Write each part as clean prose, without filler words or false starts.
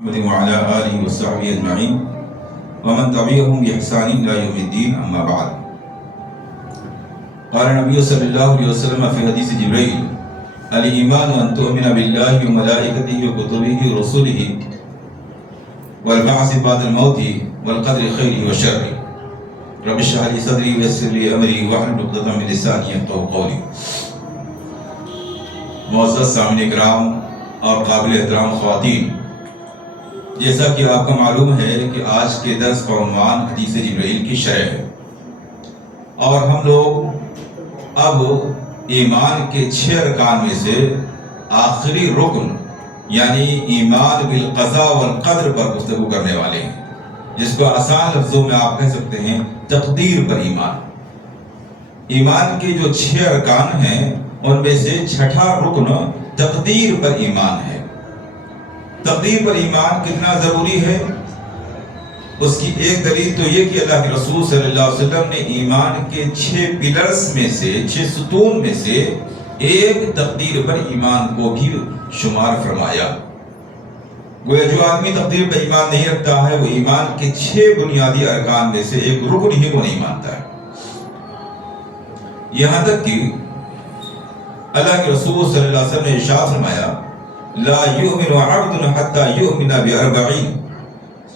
محمد وعلى آله وصحبه أجمعين ومن تبعهم بإحسان إلى يوم الدين أما بعد. قال النبي صلى الله عليه وسلم في حديث جبريل: الإيمان أن تؤمن بالله وملائكته وكتبه ورسله والبعث بعد الموت والقدر خيره وشره. رب اشرح لي صدري ويسر لي أمري واحلل عقدة من لساني يفقهوا قولي. معزز سامعین کرام اور قابل احترام خواتین، جیسا کہ آپ کو معلوم ہے کہ آج کے درس کا عنوان حدیث جبرائیل کی شرح ہے، اور ہم لوگ اب ایمان کے 6 ارکان میں سے آخری رکن یعنی ایمان بالقضاء والقدر پر گفتگو کرنے والے ہیں، جس کو آسان لفظوں میں آپ کہہ سکتے ہیں تقدیر پر ایمان. ایمان کے جو 6 ارکان ہیں ان میں سے 6واں رکن تقدیر پر ایمان ہے. تقدیر پر ایمان کتنا ضروری ہے؟ اس کی ایک دلیل تو یہ کہ اللہ کے رسول صلی اللہ علیہ وسلم نے ایمان کے 6 پلرز میں سے 6 ستون میں سے ایک تقدیر پر ایمان کو بھی شمار فرمایا. گویا جو آدمی تقدیر پر ایمان نہیں رکھتا ہے وہ ایمان کے 6 بنیادی ارکان میں سے ایک رکن ہی کو نہیں مانتا ہے. یہاں تک کہ اللہ کے رسول صلی اللہ علیہ وسلم نے ارشاد فرمایا: لا یؤمن عبد حتی یؤمن ب40.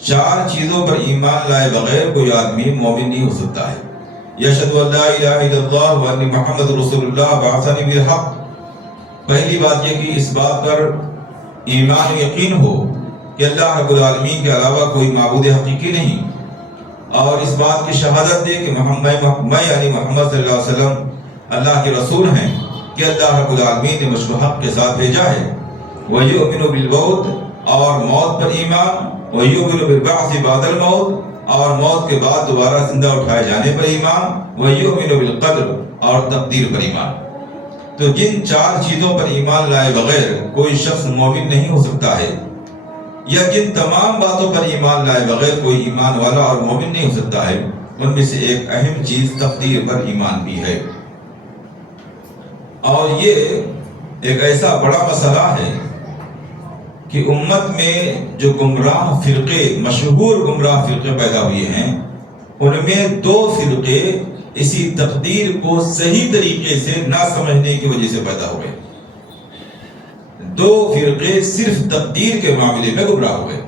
4 چیزوں پر ایمان لائے بغیر کوئی آدمی مومن نہیں ہو سکتا ہے. یشہد ان لا الہ الا اللہ وان محمد رسول اللہ بعثنی بالحق. پہلی بات یہ کہ اس بات پر ایمان یقین ہو کہ اللہ رب العالمین کے علاوہ کوئی معبود حقیقی نہیں، اور اس بات کی شہادت دے کہ میں یعنی محمد صلی اللہ علیہ وسلم اللہ کے رسول ہیں، کہ اللہ رب العالمین نے مجھ کو حق کے ساتھ بھیجا ہے. وَيُؤْمِنُ بِالْمَوْتِ، اور موت پر ایمان. وَيُؤْمِنُ بِالْبَعْثِ بَعْدَ الْمَوْتِ، اور موت کے بعد دوبارہ زندہ اٹھائے جانے پر ایمان. وَيُؤْمِنُ بِالْقَدْرِ، اور تقدیر پر ایمان. تو جن 4 چیزوں پر ایمان لائے بغیر کوئی شخص مومن نہیں ہو سکتا ہے، یا جن تمام باتوں پر ایمان لائے بغیر کوئی ایمان والا اور مومن نہیں ہو سکتا ہے، ان میں سے ایک اہم چیز تقدیر پر ایمان بھی ہے. اور یہ ایک ایسا بڑا مسئلہ ہے کہ امت میں جو گمراہ فرقے، مشہور گمراہ فرقے پیدا ہوئے ہیں، ان میں 2 فرقے اسی تقدیر کو صحیح طریقے سے نہ سمجھنے کی وجہ سے پیدا ہوئے. 2 فرقے صرف تقدیر کے معاملے میں گمراہ ہوئے.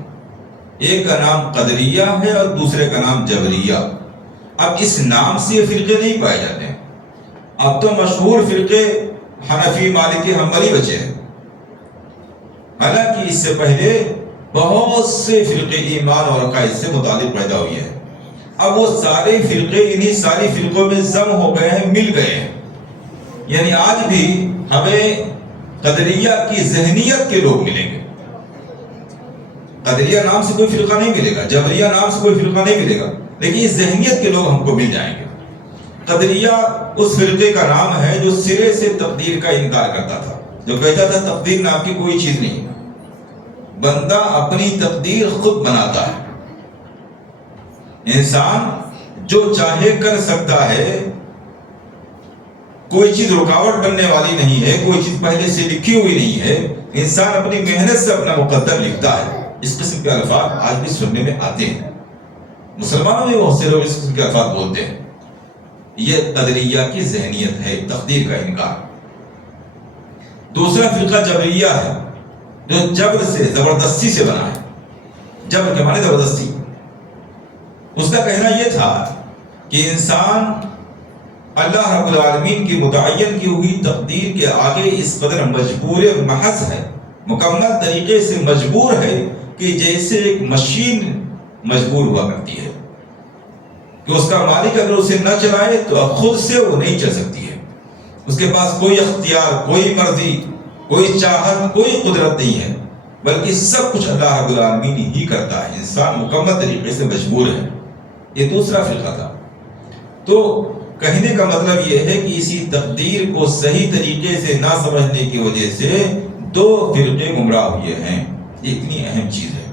ایک کا نام قدریہ ہے اور دوسرے کا نام جبریہ. اب اس نام سے یہ فرقے نہیں پائے جاتے. اب تو مشہور فرقے حنفی، مالکی، حنبلی بچے ہیں، حالانکہ اس سے پہلے بہت سے فرقے ایمان اور عقائد سے متعلق پیدا ہوئے ہیں. اب وہ سارے فرقے انہی ساری فرقوں میں ضم ہو گئے ہیں، مل گئے ہیں. یعنی آج بھی ہمیں قدریہ کی ذہنیت کے لوگ ملیں گے. قدریہ نام سے کوئی فرقہ نہیں ملے گا، جبریہ نام سے کوئی فرقہ نہیں ملے گا، لیکن اس ذہنیت کے لوگ ہم کو مل جائیں گے. قدریہ اس فرقے کا نام ہے جو سرے سے تقدیر کا انکار کرتا تھا، جو کہتا تھا تقدیر نام کی کوئی چیز نہیں، بندہ اپنی تقدیر خود بناتا ہے. انسان جو چاہے کر سکتا ہے، کوئی چیز رکاوٹ بننے والی نہیں ہے، کوئی چیز پہلے سے لکھی ہوئی نہیں ہے. انسان اپنی محنت سے اپنا مقدر لکھتا ہے. اس قسم کے الفاظ آج بھی سننے میں آتے ہیں، مسلمانوں میں بہت سے لوگ اس قسم کے الفاظ بولتے ہیں. یہ قدریہ کی ذہنیت ہے، تقدیر کا انکار. دوسرا فرقہ جبریہ ہے، جو جبر سے، زبردستی سے بنا ہے. جبر کے معنی زبردستی. اس کا کہنا یہ تھا کہ انسان اللہ رب العالمین کی متعین کی ہوئی تقدیر کے آگے اس قدر مجبور محض ہے، مکمل طریقے سے مجبور ہے کہ جیسے ایک مشین مجبور ہوا کرتی ہے کہ اس کا مالک اگر اسے نہ چلائے تو خود سے وہ نہیں چل سکتی ہے. اس کے پاس کوئی اختیار، کوئی مرضی، کوئی چاہت، کوئی قدرت نہیں ہے، بلکہ سب کچھ اللہ رب العالمین ہی کرتا ہے. انسان مکمل طریقے سے مجبور ہے. یہ دوسرا فرقہ تھا. تو کہنے کا مطلب یہ ہے کہ اسی تقدیر کو صحیح طریقے سے نہ سمجھنے کی وجہ سے 2 فرقے گمراہ ہوئے ہیں. یہ اتنی اہم چیز ہے.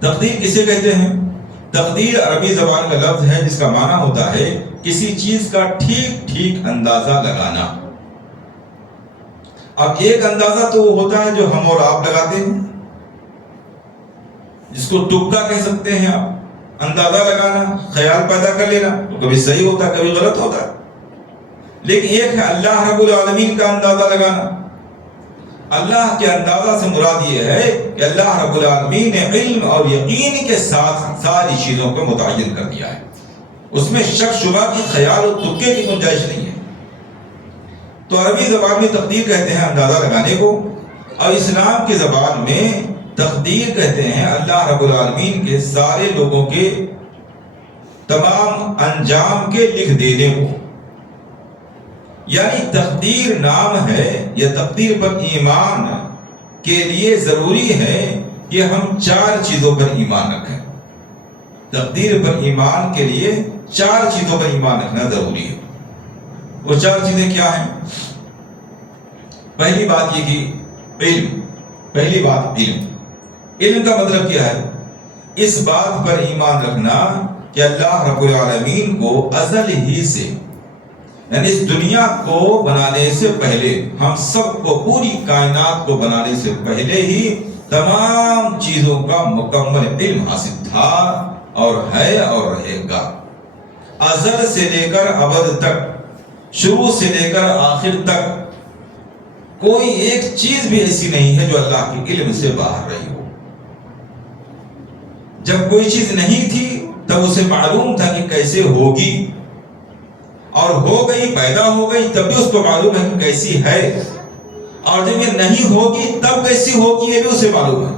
تقدیر کسے کہتے ہیں؟ تقدیر عربی زبان کا لفظ ہے جس کا معنی ہوتا ہے کسی چیز کا ٹھیک ٹھیک اندازہ لگانا. اب ایک اندازہ تو وہ ہوتا ہے جو ہم اور آپ لگاتے ہیں، جس کو تکا کہہ سکتے ہیں آپ، اندازہ لگانا، خیال پیدا کر لینا، تو کبھی صحیح ہوتا ہے کبھی غلط ہوتا ہے. لیکن ایک ہے اللہ رب العالمین کا اندازہ لگانا. اللہ کے اندازہ سے مراد یہ ہے کہ اللہ رب العالمین نے علم اور یقین کے ساتھ ساری چیزوں کو متعین کر دیا ہے. اس میں شک شبہ کی، خیال اور تکے کی گنجائش نہیں ہے. تو عربی زبان میں تقدیر کہتے ہیں اندازہ لگانے کو، اور اسلام کی زبان میں تقدیر کہتے ہیں اللہ رب العالمین کے سارے لوگوں کے تمام انجام کے لکھ دینے کو. یعنی تقدیر نام ہے، یا تقدیر پر ایمان کے لیے ضروری ہے کہ ہم 4 چیزوں پر ایمان رکھیں. تقدیر پر ایمان کے لیے 4 چیزوں پر ایمان رکھنا ضروری ہے. وہ 4 چیزیں کیا ہیں؟ پہلی بات یہ کہ علم. پہلی بات علم. علم کا مطلب کیا ہے؟ اس بات پر ایمان رکھنا کہ اللہ رب العالمین کو ازل ہی سے، یعنی اس دنیا کو بنانے سے پہلے، ہم سب کو، پوری کائنات کو بنانے سے پہلے ہی تمام چیزوں کا مکمل علم حاصل تھا اور ہے اور رہے گا. ازل سے لے کر ابد تک، شروع سے لے کر آخر تک کوئی ایک چیز بھی ایسی نہیں ہے جو اللہ کے علم سے باہر رہی ہو. جب کوئی چیز نہیں تھی تب اسے معلوم تھا کہ کیسے ہوگی، اور ہو گئی، پیدا ہو گئی، تب بھی اس کو معلوم ہے کہ کیسی ہے. اور جب یہ نہیں ہوگی تب کیسی ہوگی یہ بھی اسے معلوم ہے.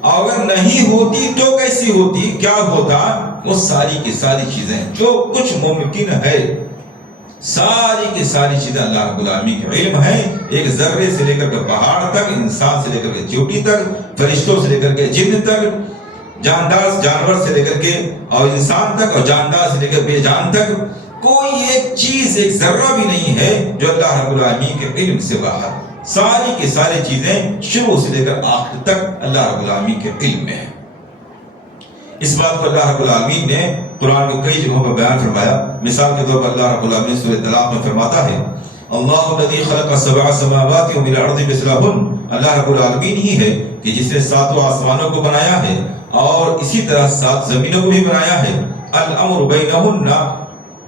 اور اگر نہیں ہوتی تو کیسی ہوتی، کیا ہوتا، وہ ساری کی ساری چیزیں جو کچھ ممکن ہے، ساری کی ساری چیزیں اللہ رب العالمین کے علم ہے. ایک ذرے سے لے کر کے پہاڑ تک، انسان سے لے کر کے چیونٹی تک، فرشتوں سے لے کر کے جن تک، جاندار جانور سے لے کر کے اور انسان تک، اور جاندار سے لے کر بے جان تک، کوئی ایک چیز، ایک ذرہ بھی نہیں ہے جو اللہ رب العالمین کے علم سے باہر. ساری کی ساری چیزیں شروع سے لے کر آخر تک اللہ رب العالمین کے علم میں ہے. اس بات کو اللہ رب العالمین نے قرآن میں کئی جگہوں پر بیان فرمایا. مثال کے طور پر اللہ رب العالمین سورۃ طلاق میں فرماتا ہے، اللہ الذی خلق سبع سماوات ومن الارض مثلہن. اللہ رب العالمین ہی ہے کہ جس نے 7 آسمانوں کو بنایا ہے اور اسی طرح 7 زمینوں کو بھی بنایا ہے. الامر بینہن،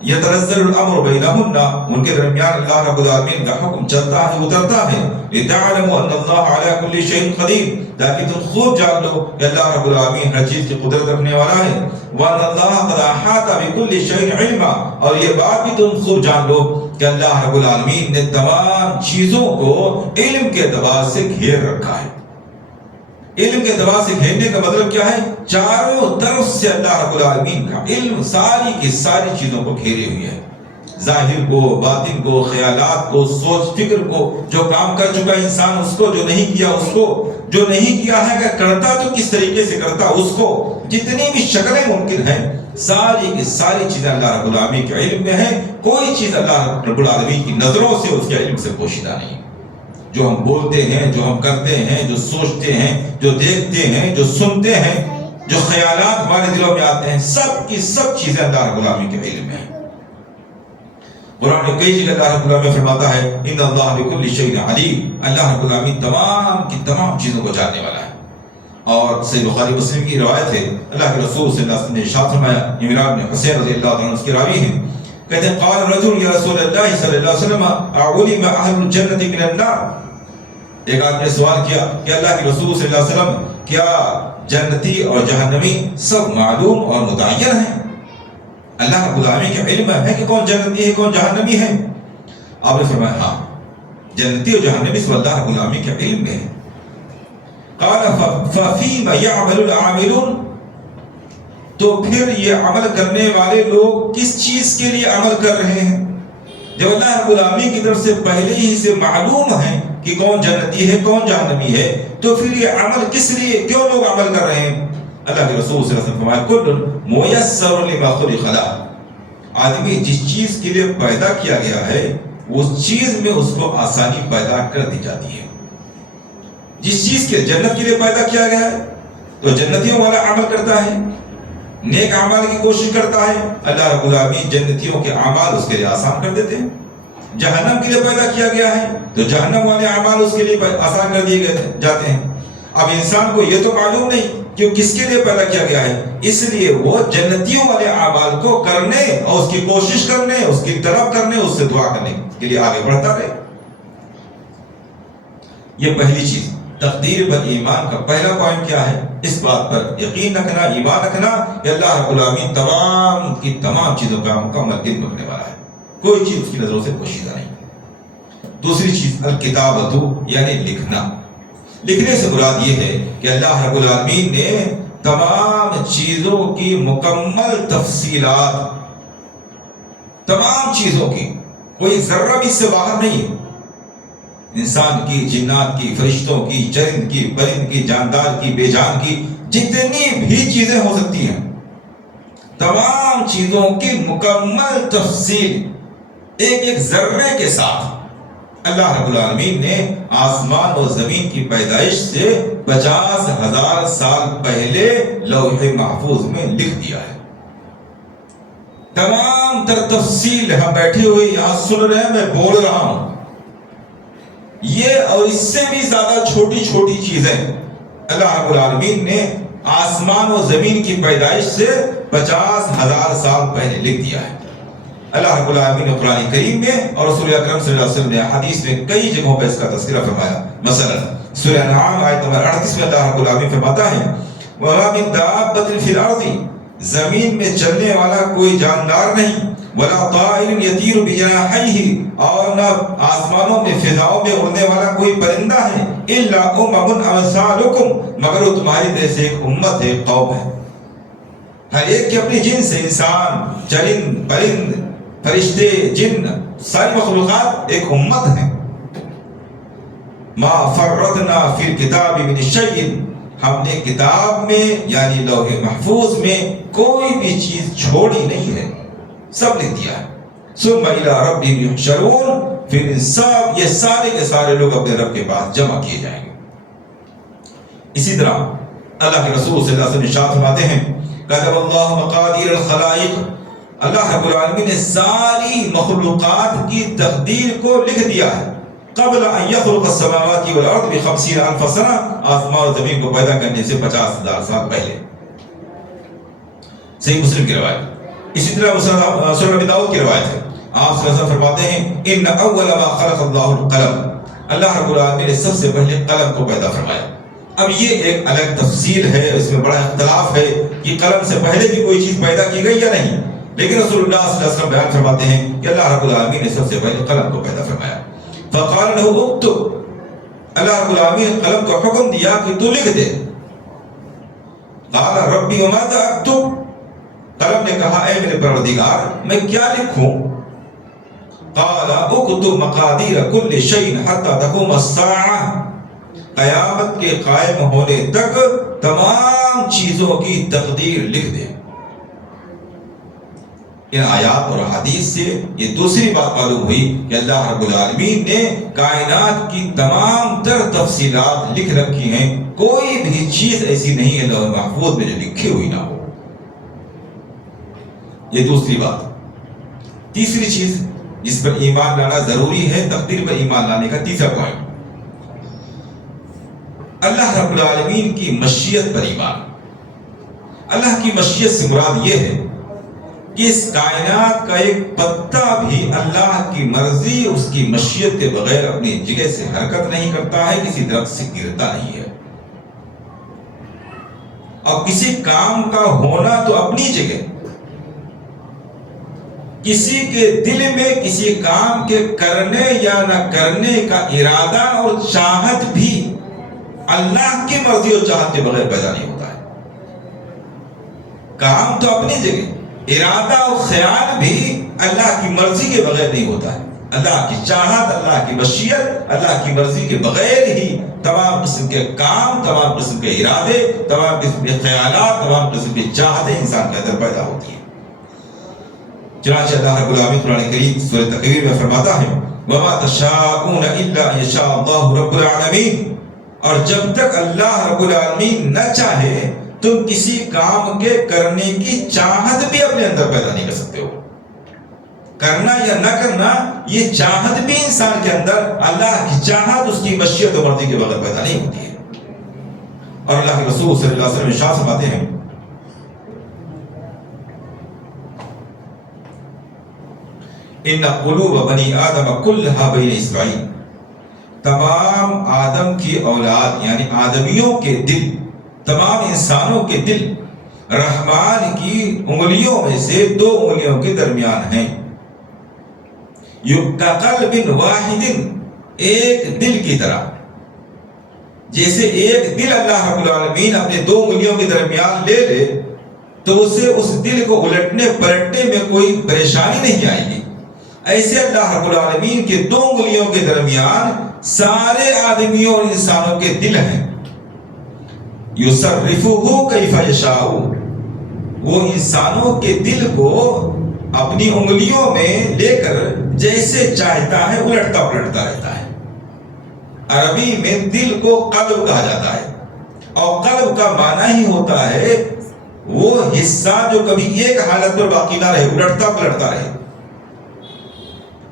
یتنزل الامر بینہن، ان کے درمیان اللہ رب العالمین کا حکم چلتا ہے، اترتا ہے. لتعلموا ان اللہ علی کل شیء قدیر، تاکہ تم خوب جان لو کہ اللہ رب العالمین ہر چیز کی قدرت رکھنے والا ہے. وان اللہ قد احاط بكل شیء علما، اور یہ بات بھی تم خوب جان لو کہ اللہ رب العالمین نے تمام چیزوں کو علم کے اعتبار سے گھیر رکھا ہے. علم کے اعتبار سے گھیرنے کا مطلب کیا ہے؟ چاروں طرف سے اللہ رب العالمین کا علم ساری کی ساری چیزوں کو گھیرے ہوئی ہے. ظاہر کو، باطن کو، خیالات کو، سوچ فکر کو، جو کام کر چکا انسان اس کو، جو نہیں کیا اس کو، جو نہیں کیا ہے اگر کرتا تو کس طریقے سے کرتا اس کو، جتنی بھی شکلیں ممکن ہیں، ساری کی ساری چیزیں اللہ رب العالمین کے علم میں ہیں. کوئی چیز اللہ رب العالمین کی نظروں سے، اس کے علم سے پوشیدہ نہیں. جو ہم بولتے ہیں، جو ہم کرتے ہیں، جو سوچتے ہیں، جو دیکھتے ہیں، جو سنتے ہیں، جو خیالات ہمارے دلوں میں آتے ہیں، سب کی سب چیزیں اللہ رب العالمین کے علم میں ہیں. قرآن میں کئی جگہ اللہ رب العالمین فرماتا ہے ان اللہ بکل شیء علیم، اللہ رب العالمین تمام کی تمام چیزوں کو جاننے والا ہے. اور صحیح بخاری مسلم کی روایت ہے، اللہ کے رسول صلی اللہ علیہ وسلم نے ارشاد فرمایا، عمران بن حسین رضی اللہ عنہ اس کے راوی ہیں، کہتے ہیں قال رجل یا رسول اللہ صلی اللہ علیہ وسلم اعلم اہل الجنۃ من النار. ایک آدمی نے سوال کیا کہ اللہ کے رسول صلی اللہ علیہ وسلم کیا جنتی اور جہنمی سب معلوم اور متعین ہیں؟ اللہ رب العالمین کے علم ہے کہ کون جنتی ہے کون جہنمی ہے؟ آپ نے فرمایا ہاں، جنتی اور جہنمی سب اللہ رب العالمین کے علم میں ہے. قال ففیم یعمل العاملون، تو پھر یہ عمل کرنے والے لوگ کس چیز کے لیے عمل کر رہے ہیں؟ جب اللہ رب العالمین کی طرف سے پہلے ہی سے معلوم ہے کہ کون جنتی ہے کون جہنمی ہے، تو پھر یہ عمل کس لیے، کیوں لوگ عمل کر رہے ہیں؟ اللہ کے رسول صلی اللہ علیہ وسلم فرمایا کل میسر لما خلق له، آدمی جس چیز کے لیے پیدا کیا گیا ہے اس چیز میں اس کو آسانی پیدا کر دی جاتی ہے. جس چیز کے جنت کے لیے پیدا کیا گیا ہے تو جنتیوں والا عمل کرتا ہے، نیک اعمال کی کوشش کرتا ہے، اللہ رب العالمین جنتیوں کے اعمال اس کے لیے آسان کر دیتے ہیں. جہنم کے لیے پیدا کیا گیا ہے تو جہنم والے اعمال اس کے لیے آسان کر دیے جاتے ہیں. اب انسان کو یہ تو معلوم نہیں کہ وہ کس کے لیے پیدا کیا گیا ہے، اس لیے وہ جنتیوں والے اعمال کو کرنے اور اس کی کوشش کرنے، اس کی طلب کرنے، اس سے دعا کرنے کے لیے آگے بڑھتا رہے۔ یہ پہلی چیز، تقدیر پر ایمان کا پہلا پوائنٹ کیا ہے؟ اس بات پر یقین رکھنا، ایمان رکھنا کہ اللہ رب العالمین تمام کی تمام چیزوں کا مکمل علم رکھنے والا ہے، کوئی چیز اس کی نظروں سے پوشیدہ نہیں۔ دوسری چیز الکتابۃ، یعنی لکھنا۔ لکھنے سے مراد یہ ہے کہ اللہ رب العالمین نے تمام چیزوں کی مکمل تفصیلات، تمام چیزوں کی، کوئی ذرہ بھی اس سے باہر نہیں ہے، انسان کی، جنات کی، فرشتوں کی، چرند کی، پرند کی، جاندار کی، بے جان کی، جتنی بھی چیزیں ہو سکتی ہیں، تمام چیزوں کی مکمل تفصیل ایک ایک ذرے کے ساتھ اللہ رب العالمین نے آسمان و زمین کی پیدائش سے 50,000 سال پہلے لوح محفوظ میں لکھ دیا ہے۔ تمام تر تفصیل، ہم بیٹھے ہوئے یہاں سن رہے ہیں، میں بول رہا ہوں، یہ اور اس سے بھی زیادہ چھوٹی چھوٹی چیزیں اللہ رب العالمین نے آسمان و زمین کی پیدائش سے 50,000 سال پہلے لکھ دیا ہے۔ اللہ رب العالمین نے قرآن کریم میں اور رسول اکرم صلی اللہ علیہ وسلم نے حدیث میں کئی جگہوں پہ اس کا تذکرہ فرمایا۔ مثلا سورہ انعام آیت نمبر 38 میں اللہ رب العالمین فرماتا ہے وَمَا مِن دَابَّةٍ فِي الْأَرْضِ، زمین میں چلنے والا کوئی جاندار نہیں، وَلَا طَائِرٌ يَطِيرُ بِجَنَاحَيْهِ، اور نہ آسمانوں میں فضاؤں میں اڑنے والا کوئی پرندہ ہے، إِلَّا أُمَمٌ أَمْثَالُكُمْ، مگر وہ تمہاری طرح سے ایک امت ہے، قوم ہے۔ ہر ایک کی اپنی جنس ہے، انسان، چرند، پرند، فرشتے، جن، ساری مخلوقات ایک امت ہیں۔ ما فرطنا فی الکتاب من شیء، ہم نے کتاب میں یعنی لوح محفوظ میں کوئی بھی چیز چھوڑی نہیں ہے، سب لکھ دیا ہے۔ ثم الی ربہم یحشرون، پھر سب یہ سارے کے سارے لوگ اپنے رب کے پاس جمع کیے جائیں گے۔ اسی طرح اللہ کے رسول صلی اللہ علیہ وسلم ارشاد فرماتے ہیں کتب اللہ مقادیر الخلائق، اللہ رب العالمین نے ساری مخلوقات کی تقدیر کو لکھ دیا ہے، قبل ان یخلق السماوات والارض ب50 الف سنہ، آسمان و زمین کو پیدا کرنے سے 50,000 سال پہلے۔ صحیح مسلم کی روایت۔ اسی طرح سنن ابی داؤد کی روایت ہے، آپ صلی اللہ علیہ وسلم فرماتے ہیں ان اول ما خلق اللہ القلم، اللہ رب العالمین نے سب سے پہلے قلم کو پیدا فرمایا۔ اب یہ ایک الگ تفصیل ہے، اس میں بڑا اختلاف ہے کہ قلم سے پہلے بھی کوئی چیز پیدا کی گئی یا نہیں، لیکن رسول اللہ صلی اللہ علیہ وسلم بیان فرماتے ہیں کہ اللہ رب العالمین نے سب سے پہلے قلم کو پیدا فرمایا۔ فقال له اکتب، اللہ رب العالمین نے قلم کو حکم دیا کہ تو لکھ دے۔ قال ربی وماذا اکتب، قلم نے کہا اے میرے پروردگار میں کیا لکھوں؟ قال اکتب مقادیر کل شیء حتی تقوم الساعہ، قیامت کے قائم ہونے تک تمام چیزوں کی تقدیر لکھ دے۔ ان آیات اور حدیث سے یہ دوسری بات معلوم ہوئی کہ اللہ رب العالمین نے کائنات کی تمام تر تفصیلات لکھ رکھی ہیں، کوئی بھی چیز ایسی نہیں ہے لوح محفوظ میں جو لکھی ہوئی نہ ہو۔ یہ دوسری بات۔ تیسری چیز جس پر ایمان لانا ضروری ہے، تقدیر پر ایمان لانے کا تیسرا پوائنٹ، اللہ رب العالمین کی مشیت پر ایمان۔ اللہ کی مشیت سے مراد یہ ہے کہ اس کائنات کا ایک پتا بھی اللہ کی مرضی، اس کی مشیت کے بغیر اپنی جگہ سے حرکت نہیں کرتا ہے، کسی درخت سے گرتا نہیں ہے، اور کسی کام کا ہونا تو اپنی جگہ، کسی کے دل میں کسی کام کے کرنے یا نہ کرنے کا ارادہ اور چاہت بھی اللہ کی مرضی اور چاہت کے بغیر پیدا نہیں ہوتا ہے۔ کام تو اپنی جگہ، ارادہ اور خیال بھی اللہ کی مرضی کے بغیر نہیں ہوتا ہے۔ اللہ کی چاہت، اللہ کی مشیت، اللہ کی مرضی کے بغیر ہی تمام قسم کے کام، تمام قسم کے ارادے، تمام قسم کے خیالات، تمام قسم کی چاہتیں انسان کے اندر پیدا ہوتی ہیں۔ چنانچہ اللہ رب العالمین قرآن کریم سورۃ تکویر میں فرماتا ہے وَمَا تَشَاءُونَ إِلَّا أَن يَشَاءَ اللَّهُ رَبُّ الْعَالَمِينَ، اور جب تک اللہ رب العالمین نہ چاہے تم کسی کام کے کرنے کی چاہت بھی اپنے اندر پیدا نہیں کر سکتے ہو۔ کرنا یا نہ کرنا، یہ چاہت بھی انسان کے اندر اللہ کی چاہت، اس کی مشیت و مرضی کے بغیر پیدا نہیں ہوتی ہے۔ اور اللہ کے رسول صلی اللہ علیہ وسلم ارشاد فرماتے ہیں ان قلوب بنی آدم کلھا بین اصبعین، تمام آدم کی اولاد یعنی آدمیوں کے دل، تمام انسانوں کے دل رحمان کی انگلیوں میں سے 2 انگلیوں کے درمیان ہیں۔ کقلب واحد، ایک دل کی طرح، جیسے ایک دل اللہ رب العالمین اپنے 2 انگلیوں کے درمیان لے لے تو اسے اس دل کو الٹنے پلٹنے میں کوئی پریشانی نہیں آئے گی، ایسے اللہ رب العالمین کے 2 انگلیوں کے درمیان سارے آدمیوں اور انسانوں کے دل ہیں۔ یصرفہ کیف یشاء، وہ انسانوں کے دل کو اپنی انگلیوں میں لے کر جیسے چاہتا ہے الٹتا پلٹتا رہتا ہے۔ عربی میں دل کو قلب کہا جاتا ہے، اور قلب کا معنی ہی ہوتا ہے وہ حصہ جو کبھی ایک حالت پر باقی نہ رہے، الٹتا پلٹتا رہے۔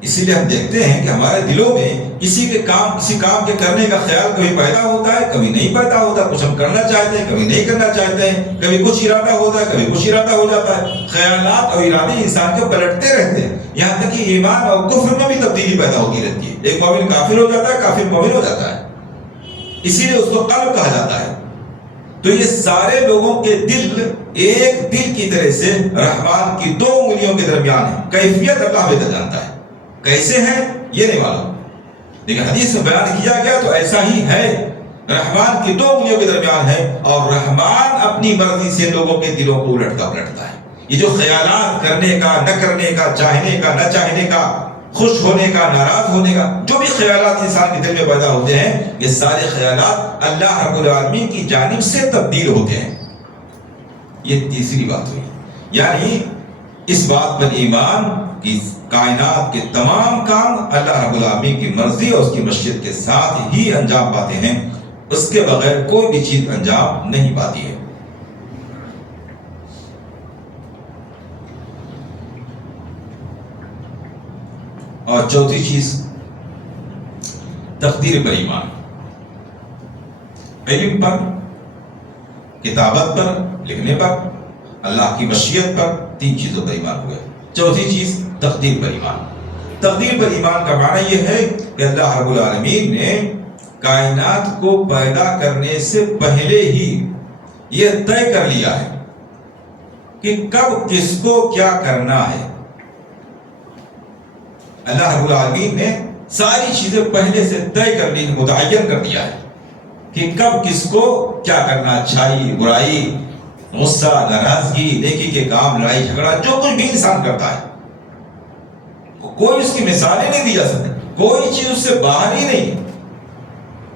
اسی لیے ہم دیکھتے ہیں کہ ہمارے دلوں میں کسی کام کے کرنے کا خیال کبھی پیدا ہوتا ہے، کبھی نہیں پیدا ہوتا، کچھ ہم کرنا چاہتے ہیں، کبھی نہیں کرنا چاہتے ہیں، کبھی کچھ ارادہ ہوتا ہے، کبھی کچھ ارادہ ہو جاتا ہے۔ خیالات اور ارادے انسان کے پلٹتے رہتے ہیں، یہاں تک کہ ایمان اور کفر میں بھی تبدیلی پیدا ہوتی رہتی ہے۔ ایک مومن کافر ہو جاتا ہے، کافر مومن ہو جاتا ہے، اسی لیے اس کو قلب کہا جاتا ہے۔ تو یہ سارے لوگوں کے دل ایک دل کی طرح سے رحمان کی 2 انگلیوں کے درمیان ہے۔ کیفیت اللہ بہتر جانتا ہے، کیسے ہیں یہ نہیں معلوم، لیکن حدیث میں بیان کیا گیا تو ایسا ہی ہے، رحمان کی 2 انگلیوں کے درمیان ہے، اور رحمان اپنی مرضی سے لوگوں کے دلوں کو الٹتا پلٹتا ہے۔ یہ جو خیالات کرنے کا، نہ کرنے کا، چاہنے کا، نہ چاہنے کا، خوش ہونے کا، ناراض ہونے کا، جو بھی خیالات انسان کے دل میں پیدا ہوتے ہیں، یہ سارے خیالات اللہ رب العالمین کی جانب سے تبدیل ہوتے ہیں۔ یہ تیسری بات ہوئی، یعنی اس بات پر ایمان کی کائنات کے تمام کام اللہ رب العالمین کی مرضی اور اس کی مشیت کے ساتھ ہی انجام پاتے ہیں، اس کے بغیر کوئی بھی چیز انجام نہیں پاتی ہے۔ اور چوتھی چیز تقدیر پر ایمان، علم پر، کتابت پر، لکھنے پر، اللہ کی مشیت پر، 3 چیزوں پر ایمان ہوئے۔ چوتھی چیز تقدیر پر ایمان۔ تقدیر پر ایمان کا معنی یہ ہے کہ اللہ رب العالمین نے کائنات کو پیدا کرنے سے پہلے ہی یہ طے کر لیا ہے کہ کب کس کو کیا کرنا ہے۔ اللہ رب العالمین نے ساری چیزیں پہلے سے طے کر لی، متعین کر دیا ہے کہ کب کس کو کیا کرنا، اچھائی، برائی، غصہ، ناراضگی، نیکی کے کام، لڑائی جھگڑا، جو کچھ بھی انسان کرتا ہے، کوئی اس کی مثالیں نہیں دی جا سکتی، کوئی چیز اس سے باہر ہی نہیں۔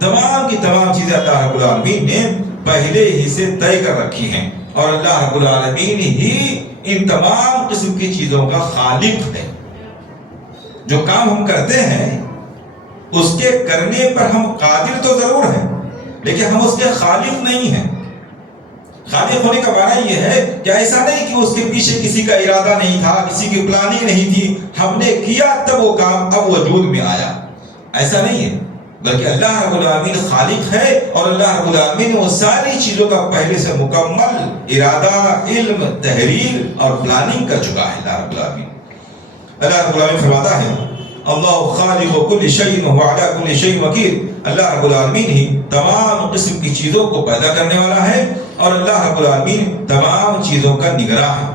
تمام کی تمام چیزیں اللہ رب العالمین نے پہلے ہی سے طے کر رکھی ہیں، اور اللہ رب العالمین ہی ان تمام قسم کی چیزوں کا خالق ہے۔ جو کام ہم کرتے ہیں اس کے کرنے پر ہم قادر تو ضرور ہیں، لیکن ہم اس کے خالق نہیں ہیں۔ خالق ہونے کا معنی یہ ہے کہ ایسا نہیں کہ اس کے پیچھے کسی کا ارادہ نہیں تھا، کسی کی پلاننگ نہیں تھی، ہم نے کیا تب وہ کام اب وجود میں آیا، ایسا نہیں ہے، بلکہ اللہ رب العالمین خالق ہے، اور اللہ رب العالمین وہ ساری چیزوں کا پہلے سے مکمل ارادہ، علم، تحریر اور پلاننگ کر چکا ہے۔ اللہ رب العالمین فرماتا ہے اللہ خالق کل شیء وهو علی کل شیء وکیل، اللہ رب العالمین ہی تمام قسم کی چیزوں کو پیدا کرنے والا ہے، اور اللہ رب العالمین تمام چیزوں کا نگراں ہے۔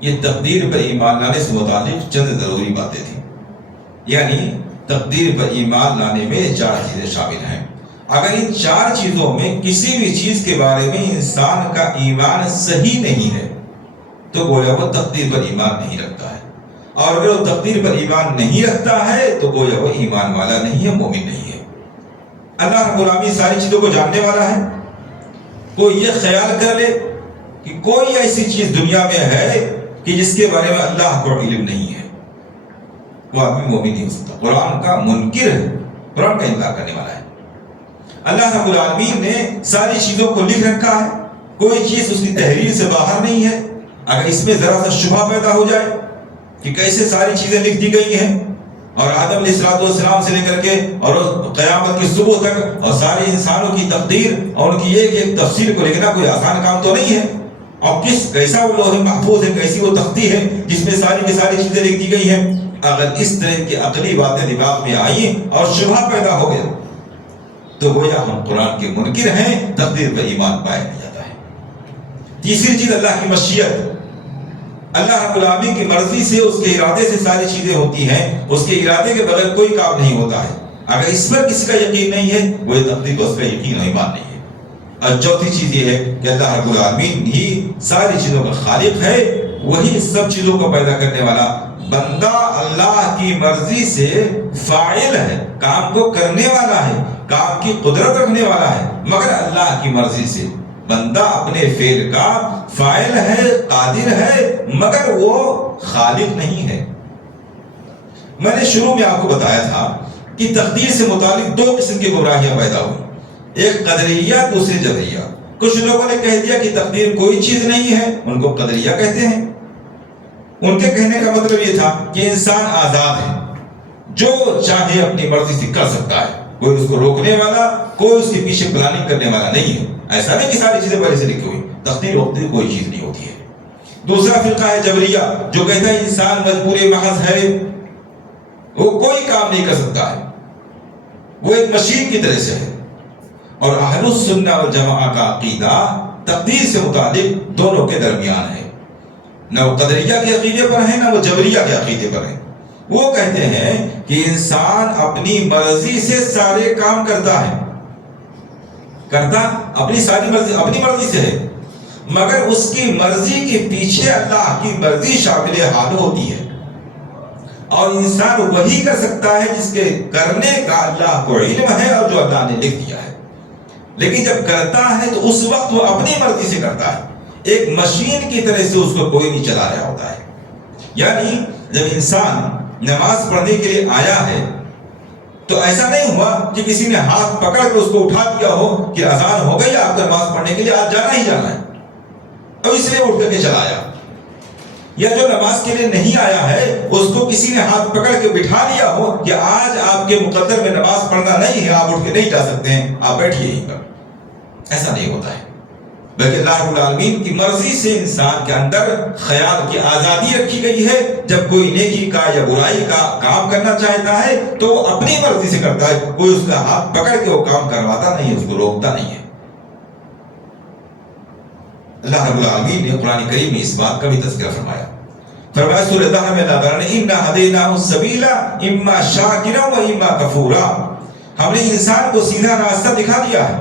یہ تقدیر پر ایمان لانے سے متعلق چند ضروری باتیں تھیں، یعنی تقدیر پر ایمان لانے میں 4 چیزیں شامل ہیں۔ اگر ان 4 چیزوں میں کسی بھی چیز کے بارے میں انسان کا ایمان صحیح نہیں ہے تو گویا وہ تقدیر پر ایمان نہیں رکھتا ہے، اور اگر وہ تقدیر پر ایمان نہیں رکھتا ہے تو گویا وہ ایمان والا نہیں ہے، مومن نہیں ہے۔ اللہ رب العالمین ساری چیزوں کو جاننے والا ہے۔ کوئی یہ خیال کر لے کہ کوئی ایسی چیز دنیا میں ہے کہ جس کے بارے میں اللہ کو علم نہیں ہے، وہ آدمی مومن نہیں ہو سکتا، قرآن کا منکر ہے، قرآن کا انکار کرنے والا ہے۔ اللہ رب العالمین نے ساری چیزوں کو لکھ رکھا ہے، کوئی چیز اس کی تحریر سے باہر نہیں ہے۔ اگر اس میں ذرا سا شبہ پیدا ہو جائے کہ کیسے ساری چیزیں لکھ دی گئی ہیں اور آدم علیہ السلام سے لے کر کے اور قیامت کی صبح تک اور سارے انسانوں کی تقدیر اور ان کی ایک ایک تفصیل کو لکھنا کوئی آسان کام تو نہیں ہے. اور کیسا وہ لوح محفوظ ہے، کیسی وہ تختی ہے جس میں ساری کی ساری چیزیں لکھ دی گئی ہیں. اگر اس طرح کی عقلی باتیں دماغ میں آئیں اور شبہ پیدا ہو گیا تو گویا ہم قرآن کے منکر ہیں، تقدیر پر ایمان پایا نہیں جاتا ہے. تیسری چیز اللہ کی مشیت. اللہ رب العالمین کی مرضی سے، اس کے ارادے سے ساری چیزیں ہوتی ہیں. اس کے ارادے کے بغیر کوئی کام نہیں ہوتا ہے. اگر اس پر کسی کا یقین نہیں ہے وہ تقدیر کو اس کا یقین اور ایمان نہیں ہے. اور چوتھی چیز یہ ہے کہ اللہ رب العالمین ہی ساری چیزوں کا خالق ہے، وہی سب چیزوں کو پیدا کرنے والا. بندہ اللہ کی مرضی سے فاعل ہے، کام کو کرنے والا ہے، کام کی قدرت رکھنے والا ہے، مگر اللہ کی مرضی سے. بندہ اپنے فعل کا فاعل ہے، قادر ہے، مگر وہ خالق نہیں ہے. میں نے شروع میں آپ کو بتایا تھا کہ تقدیر سے متعلق دو قسم کی گمراہیاں پیدا ہوئی، ایک قدریہ، دوسری جبریہ. کچھ لوگوں نے کہہ دیا کہ تقدیر کوئی چیز نہیں ہے، ان کو قدریہ کہتے ہیں. ان کے کہنے کا مطلب یہ تھا کہ انسان آزاد ہے، جو چاہے اپنی مرضی سے کر سکتا ہے، کوئی اس کو روکنے والا، کوئی اس کے پیچھے پلاننگ کرنے والا نہیں ہے. ایسا نہیں کہ ساری چیزیں پہلے سے لکھی ہوئی، تقدیر وقتی کوئی چیز نہیں ہوتی ہے. دوسرا فرقہ ہے جبریہ، جو کہتا ہے انسان مجبور محض ہے، وہ کوئی کام نہیں کر سکتا ہے، وہ ایک مشین کی طرح سے ہے. اور اہل السنہ والجماعہ کا عقیدہ تقدیر سے متعلق دونوں کے درمیان ہے. نہ وہ قدریہ کے عقیدے پر ہیں، نہ وہ جبریہ کے عقیدے پر ہیں. وہ کہتے ہیں کہ انسان اپنی مرضی سے سارے کام کرتا ہے، اپنی مرضی سے ہے، مگر اس کی مرضی کے پیچھے اللہ کی مرضی شامل حال ہوتی ہے. اور انسان وہی کر سکتا ہے جس کے کرنے کا اللہ کو علم ہے اور جو اللہ نے لکھ دیا ہے. لیکن جب کرتا ہے تو اس وقت وہ اپنی مرضی سے کرتا ہے، ایک مشین کی طرح سے اس کو کوئی نہیں چلا رہا ہوتا ہے. یعنی جب انسان نماز پڑھنے کے لیے آیا ہے تو ایسا نہیں ہوا کہ کسی نے ہاتھ پکڑ کر اس کو اٹھا دیا ہو کہ اذان ہو گئی، آپ کو نماز پڑھنے کے لیے آج جانا ہی جانا ہے، اور اس لیے اٹھ کر کے چلا آیا. یا جو نماز کے لیے نہیں آیا ہے اس کو کسی نے ہاتھ پکڑ کے بٹھا لیا ہو کہ آج آپ کے مقدر میں نماز پڑھنا نہیں ہے، آپ اٹھ کے نہیں جا سکتے ہیں، آپ بیٹھیے یہیں پر. ایسا نہیں ہوتا ہے، بلکہ اللہ رب العالمین کی مرضی سے انسان کے اندر خیال کی آزادی رکھی گئی ہے. جب کوئی نیکی کا یا برائی کا کام کرنا چاہتا ہے تو وہ اپنی مرضی سے کرتا ہے، کوئی اس کا ہاتھ پکڑ کے وہ کام کرواتا نہیں، اس کو روکتا نہیں ہے. اللہ رب العالمین نے قرآن کریم میں اس بات کا بھی تذکرہ فرمایا. فرمایا سورہ دہر میں اللہ تعالیٰ نے اِنَّا هَدَيْنَاهُ السَّبِيلَ إِمَّا شَاكِرًا وَإِمَّا كَفُورًا. ہم نے انسان کو سیدھا راستہ دکھا دیا ہے،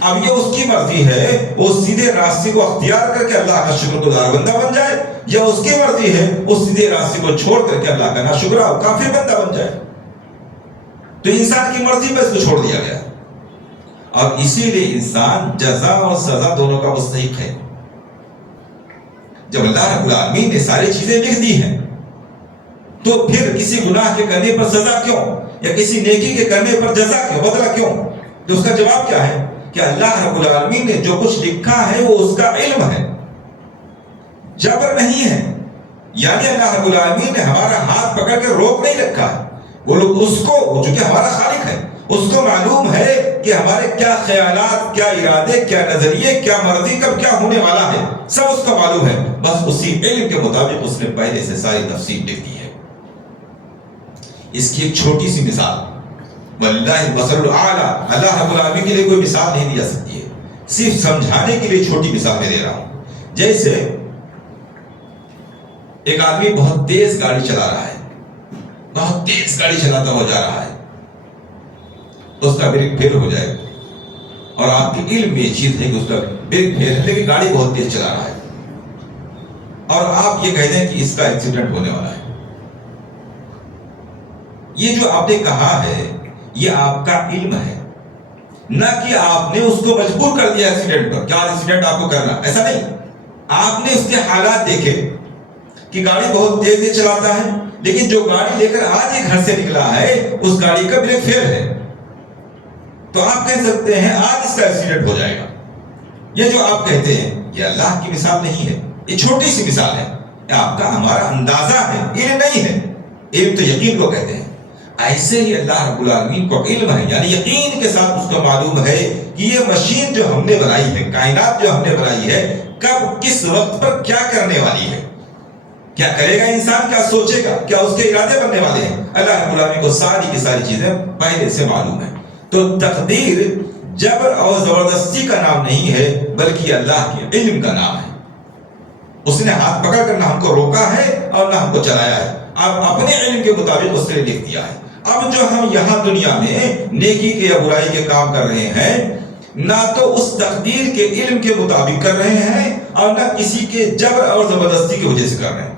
اب یہ اس کی مرضی ہے وہ سیدھے راستے کو اختیار کر کے اللہ کا شکر گزار بندہ بن جائے، یا اس کی مرضی ہے اس سیدھے راستے کو چھوڑ کر کے اللہ کا ناشکرا اور کافر بندہ بن جائے. تو انسان کی مرضی پر اس کو چھوڑ دیا گیا، اور اسی لیے انسان جزا اور سزا دونوں کا مستحق ہے. جب اللہ رب العالمین نے ساری چیزیں لکھ دی ہیں تو پھر کسی گناہ کے کرنے پر سزا کیوں، یا کسی نیکی کے کرنے پر جزا کیوں، بدلہ کیوں؟ تو اس کا جواب کیا ہے کہ اللہ رب العالمین نے جو کچھ لکھا ہے وہ اس کا علم ہے، جبر نہیں ہے. یعنی اللہ رب العالمین نے ہمارا ہاتھ پکڑ کے روک نہیں رکھا ہے. وہ لوگ اس کو، چونکہ ہمارا خالق ہے، اس کو معلوم ہے کہ ہمارے کیا خیالات، کیا ارادے، کیا نظریے، کیا مرضی، کب کیا ہونے والا ہے، سب اس کو معلوم ہے. بس اسی علم کے مطابق اس نے پہلے سے ساری تفصیل لکھ دی ہے. اس کی ایک چھوٹی سی مثال، واللہ المثل الاعلیٰ، اللہ رب العالمین کے لیے کوئی مثال نہیں دی جا سکتی ہے، صرف سمجھانے کے لیے چھوٹی مثال میں دے رہا ہوں. جیسے ایک آدمی بہت تیز گاڑی چلا رہا ہے، بہت تیز گاڑی چلاتا ہوا جا رہا ہے، اس کا بریک فیل ہو جائے، اور آپ کے علم میں یہ چیز ہے کہ اس کا بریک فیل ہے لیکن گاڑی بہت تیز چلا رہا ہے، اور آپ یہ کہہ دیں کہ اس کا ایکسیڈنٹ ہونے والا ہے. یہ جو آپ نے کہا ہے یہ آپ کا علم ہے، نہ کہ آپ نے اس کو مجبور کر دیا ایکسیڈنٹ پر، کیا ایکسیڈنٹ آپ کو کرنا، ایسا نہیں. آپ نے اس کے حالات دیکھے کہ گاڑی بہت تیز چلاتا ہے، لیکن جو گاڑی لے کر آج ہی گھر سے نکلا ہے اس گاڑی کا بریک فیل ہے، تو آپ کہہ سکتے ہیں آج اس کا ایکسیڈنٹ ہو جائے گا. یہ جو آپ کہتے ہیں یہ اللہ کی مثال نہیں ہے، یہ چھوٹی سی مثال ہے. آپ کا ہمارا اندازہ ہے، علم نہیں ہے. علم تو یقین کو کہتے ہیں. ایسے ہی اللہ رب العالمین کو علم ہے، یعنی یقین کے ساتھ اس کو معلوم ہے کہ یہ مشین جو ہم نے بنائی ہے، کائنات جو ہم نے بنائی ہے، کب کس وقت پر کیا کرنے والی ہے، کیا کرے گا انسان، کیا سوچے گا، کیا اس کے ارادے بننے والے ہیں۔ اللہ رب العالمین کو ساری کی ساری چیزیں پہلے سے معلوم ہے۔ تو تقدیر جبر اور زبردستی کا نام نہیں ہے، بلکہ اللہ کے علم کا نام ہے۔ اس نے ہاتھ پکڑ کر نہ ہم کو روکا ہے اور نہ ہم کو چلایا ہے، اب اپنے علم کے مطابق اس نے لکھ دیا ہے۔ اب جو ہم یہاں دنیا میں نیکی کے یا برائی کے کام کر رہے ہیں، نہ تو اس تقدیر کے علم کے مطابق کر رہے ہیں اور نہ کسی کے جبر اور زبردستی کی وجہ سے کر رہے ہیں۔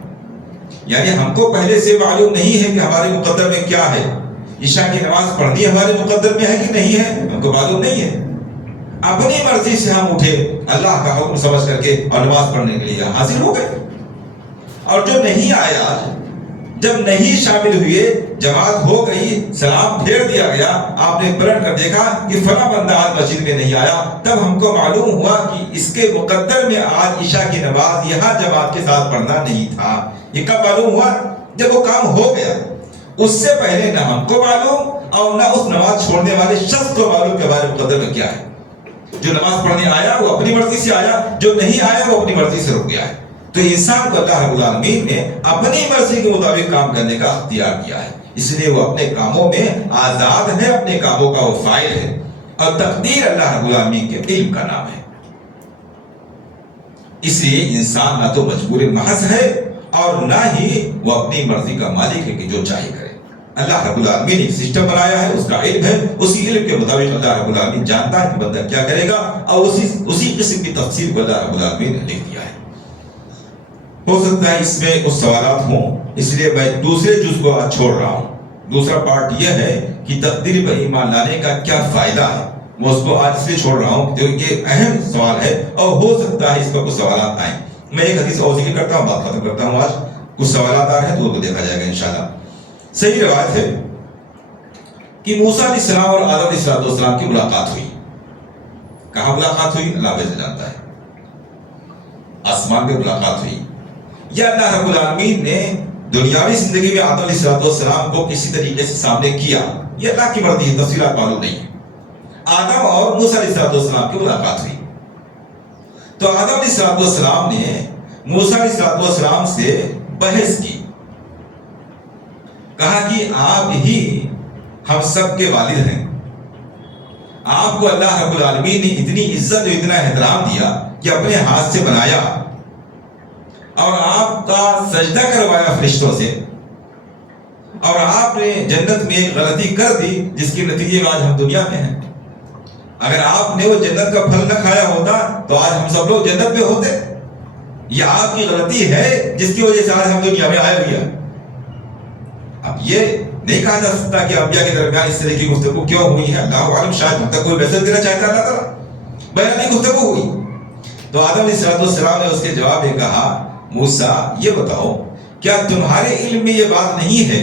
یعنی ہم کو پہلے سے معلوم نہیں ہے کہ ہمارے مقدر میں کیا ہے، عشاء کی نماز پڑھنی ہمارے مقدر میں ہے کہ نہیں ہے، ہم کو معلوم نہیں ہے۔ اپنی مرضی سے ہم اٹھے اللہ کا حکم سمجھ کر کے اور نماز پڑھنے کے لیے حاضر ہو گئے، اور جو نہیں آیا، جب نہیں شامل ہوئے، جماعت ہو گئی، سلام پھیر دیا گیا، آپ نے پلٹ کر دیکھا کہ فلاں بندہ آج مسجد میں نہیں آیا، تب ہم کو معلوم ہوا کہ اس کے مقدر میں آج عشاء کی نماز یہاں جماعت کے ساتھ پڑھنا نہیں تھا۔ یہ کب معلوم ہوا؟ جب وہ کام ہو گیا۔ اس سے پہلے نہ ہم کو معلوم اور نہ اس نماز چھوڑنے والے شخص کو معلوم کہ ہمارے مقدر میں کیا ہے۔ جو نماز پڑھنے آیا وہ اپنی مرضی سے آیا، جو نہیں آیا وہ اپنی مرضی سے رک گیا ہے۔ تو انسان کو اللہ رب العالمین نے اپنی مرضی کے مطابق کام کرنے کا اختیار کیا ہے، اس لیے وہ اپنے کاموں میں آزاد ہے، اپنے کاموں کا وہ فاعل ہے، اور تقدیر اللہ رب العالمین کے علم کا نام ہے۔ اس لیے انسان نہ تو مجبور محض ہے اور نہ ہی وہ اپنی مرضی کا مالک ہے کہ جو چاہے کرے۔ اللہ رب العالمین نے ایک سسٹم بنایا ہے، اس کا علم ہے، اسی علم کے مطابق اللہ رب العالمین جانتا ہے کہ بندہ کیا کرے گا، اور اسی قسم کی تفصیل کو اللہ رب العالمین نے لکھ دیا ہے۔ ہو سکتا ہے اس میں کچھ سوالات ہوں، اس لیے میں دوسرے جز کو آج چھوڑ رہا ہوں۔ دوسرا پارٹ یہ ہے کہ تقدیر پر ایمان لانے کا کیا فائدہ ہے، میں اس کو آج اس لیے چھوڑ رہا ہوں کیونکہ یہ اہم سوال ہے اور ہو سکتا ہے اس پر کچھ سوالات آئیں۔ میں ایک حدیث اور ذکر کرتا ہوں، بات ختم کرتا ہوں۔ آج کچھ سوالات آ رہے ہیں تو وہ دیکھا جائے گا انشاءاللہ۔ صحیح روایت ہے کہ موسیٰ علیہ السلام اور آدم علیہ السلام کی ملاقات ہوئی۔ کہاں ملاقات ہوئی؟ اللہ بہتر جانتا ہے۔ آسمان میں ملاقات ہوئی، یا اللہ رب العالمین نے دنیاوی زندگی میں آدم علیہ السلام کو کسی طریقے سے سامنے کیا، یہ اللہ کی مرضی ہے، تفصیلات معلوم نہیں ہے۔ آدم اور موسیٰ علیہ السلام کی ملاقات ہوئی تو آدم علیہ السلام نے موسیٰ علیہ السلام سے بحث کی، کہا کہ آپ ہی ہم سب کے والد ہیں، آپ کو اللہ رب العالمین نے اتنی عزت اور اتنا احترام دیا کہ اپنے ہاتھ سے بنایا اور آپ کا سجدہ کروایا فرشتوں سے، اور آپ نے جنت میں ایک غلطی کر دی جس کے نتیجے میں آج ہم دنیا میں ہیں۔ اگر آپ نے وہ جنت کا پھل نہ کھایا ہوتا تو آج ہم سب لوگ جنت میں ہوتے۔ یہ آپ کی غلطی ہے جس کی وجہ سے آج ہم دنیا میں آئے ہوئے ہیں۔ اب یہ نہیں کہا جا سکتا کہ انبیاء کے درمیان اس طرح کی گفتگو کیوں ہوئی ہے، اللہ عالم، شاید ہم تک کوئی میسج دینا چاہتا ہے اللہ تعالیٰ، بیانی گفتگو ہوئی۔ تو آدم علیہ السلام نے اس کے جواب میں کہا، موسیٰ یہ بتاؤ کیا تمہارے علم میں یہ بات نہیں ہے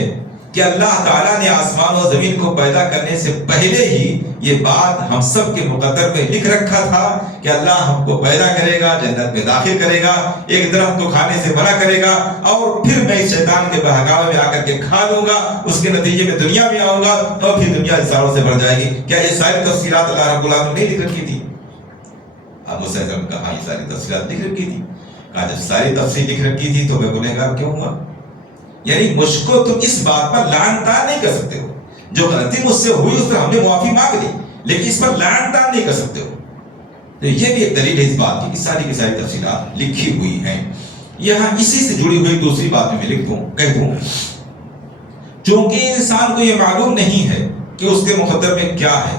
کہ اللہ تعالیٰ نے آسمان و زمین کو پیدا کرنے سے پہلے ہی یہ بات ہم سب کے مقدر میں لکھ رکھا تھا کہ اللہ ہم کو پیدا کرے گا، جنت میں داخل کرے گا، ایک درخت کو کھانے سے منع کرے گا، اور پھر میں اس شیطان کے بہکاوے میں آ کر کے کھا لوں گا، اس کے نتیجے میں دنیا میں آؤں گا اور پھر دنیا ستاروں سے بھر جائے گی۔ کیا یہ ساری تفصیلات اللہ رب العالمین نے نہیں لکھ رکھی تھی؟ اب موسیٰ نے کہا یہ ساری تفصیلات لکھ رکھی تھی۔ کہا جب ساری تفصیل لکھ رکھی تھی تو میں گنہگار کیوں ہوا؟ یعنی مجھ کو تم اس بات پر لعن طعن نہیں کر سکتے ہو، جو غلطی مجھ سے ہوئی اس پر ہم نے معافی مانگ لی، لیکن اس پر لعن طعن نہیں کر سکتے ہو۔ تو یہ بھی ایک دلیل ہے اس بات کی ساری تفصیلات لکھی ہوئی ہیں۔ یہاں اسی سے جڑی ہوئی دوسری بات میں لکھ دوں، کہہ دوں، چونکہ انسان کو یہ معلوم نہیں ہے کہ اس کے مقدر میں کیا ہے،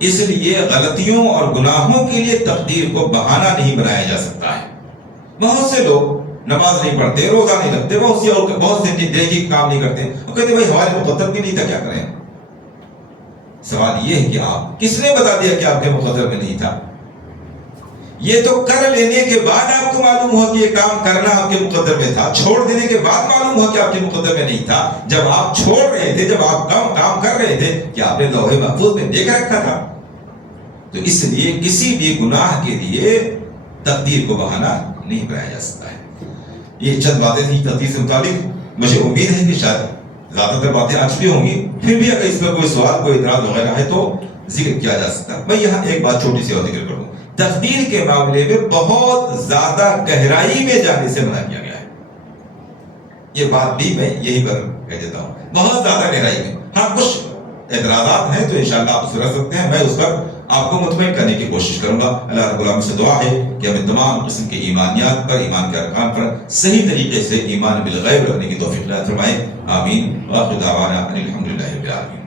اس لیے غلطیوں اور گناہوں کے لیے تقدیر کو بہانہ نہیں بنایا جا سکتا ہے۔ بہت سے لوگ نماز نہیں پڑھتے، روزہ نہیں رکھتے، بہت سے نیکی کام نہیں کرتے، وہ کہتے ہیں بھائی ہمارے مقدر میں نہیں تھا، کیا کریں؟ سوال یہ ہے کہ آپ کس نے بتا دیا کہ آپ کے مقدر میں نہیں تھا؟ یہ تو کر لینے کے بعد آپ کو معلوم ہوا کہ یہ کام کرنا آپ کے مقدر میں تھا، چھوڑ دینے کے بعد معلوم ہوا کہ آپ کے مقدر میں نہیں تھا۔ جب آپ چھوڑ رہے تھے، جب آپ کام کر رہے تھے، کہ آپ نے لوح محفوظ میں دیکھ رکھا تھا۔ تو اس لیے کسی بھی گناہ کے لیے تقدیر کو بہانہ نہیں بنایا جا سکتا ہے۔ یہ چند باتیں تھی تقدیر سے متعلق، مجھے امید ہے کہ شاید زیادہ تر باتیں آ چکی ہوں گی، پھر بھی اگر اس پر کوئی سوال کوئی اعتراض وغیرہ ہے تو ذکر کیا جا سکتا ہے۔ میں یہاں ایک بات چھوٹی سی اور ذکر کروں، تقدیر کے معاملے میں بہت زیادہ گہرائی میں جانے سے منع کیا گیا ہے۔ یہ بات بھی میں یہی پر کہہ دیتا ہوں، بہت زیادہ گہرائی میں۔ ہاں کچھ اعتراضات ہیں تو انشاءاللہ آپ اسے رکھ سکتے ہیں، میں اس پر آپ کو مطمئن کرنے کی کوشش کروں گا۔ اللہ رب العالمین سے دعا ہے کہ ہمیں تمام قسم کے ایمانیات پر، ایمان کے ارکان پر صحیح طریقے سے ایمان بالغیب رکھنے کی توفیق عطا فرمائے، آمین۔ وآخر دعوانا ان الحمدللہ رب العالمین۔